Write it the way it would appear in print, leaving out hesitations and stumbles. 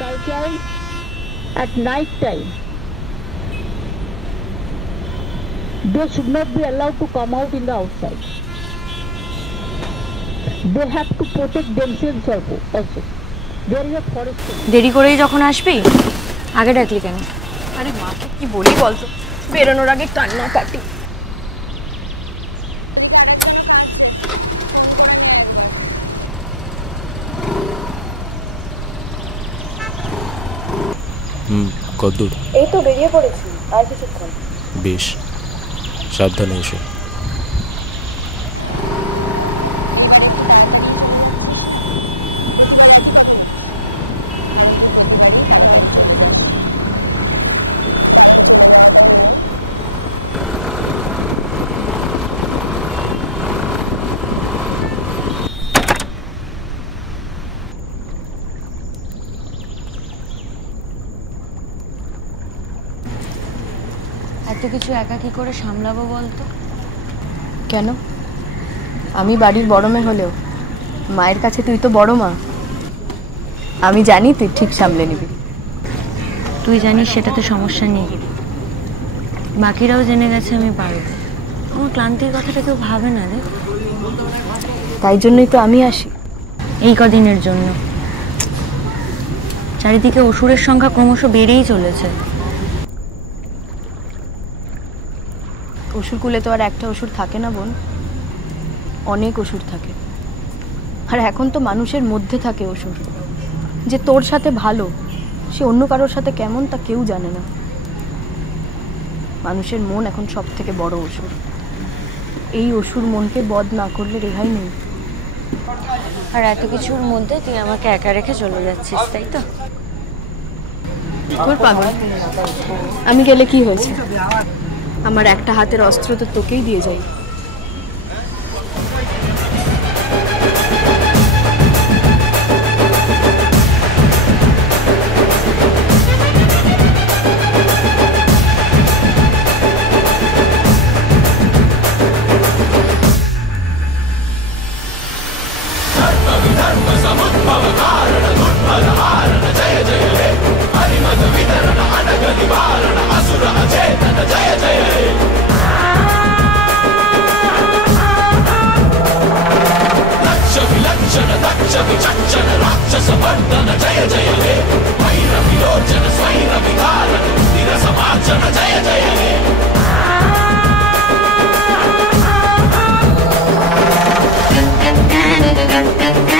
girl child at night time, they should not be allowed to come out in the outside. They have to protect themselves also. There is a forest. দেরি করেই যখন আসবি আগে ডাকলি কেন? আরে মাকে কি বলি বলতো, বেরোনোর আগে কান্না কাটি। কদ্দূর? এই তো বেরিয়ে পড়েছি, আর কিছুক্ষণ। বেশ, সাবধানে এসো। এত কিছু একা কি করে সামলাবো বলতো? কেন? আমি বাড়ির বড় মেয়ে হলেও মায়ের কাছে তুই তো বড় মা। আমি জানি তুই ঠিক সামলে নিবি। তুই জানিস সেটাতে সমস্যা নেই, বাকিরাও জেনে গেছে আমি পারবো। আমার ক্লান্তির কথাটা কেউ ভাবে না রে। তাই জন্যই তো আমি আসি। এই কদিনের জন্য। চারিদিকে অসুরের সংখ্যা ক্রমশ বেড়েই চলেছে। অসুর কুলে তো আর একটা অসুর থাকে না বোন, অনেক অসুর থাকে। আর এখন তো মানুষের মধ্যে থাকে অসুর। যে তোর সাথে ভালো সে অন্য কারোর সাথে কেমন তা কেউ জানে না। মানুষের মন এখন সব থেকে বড় অসুর। এই অসুর মনকে বধ না করলে রেহাই নেই। আর এত কিছুর মধ্যে তুই আমাকে একা রেখে চলে যাচ্ছিস, তাই তো? তোর পাগল, আমি গেলে কি হয়েছে? আমার একটা হাতের অস্ত্র তো তোকেই দিয়ে যাই। जय जय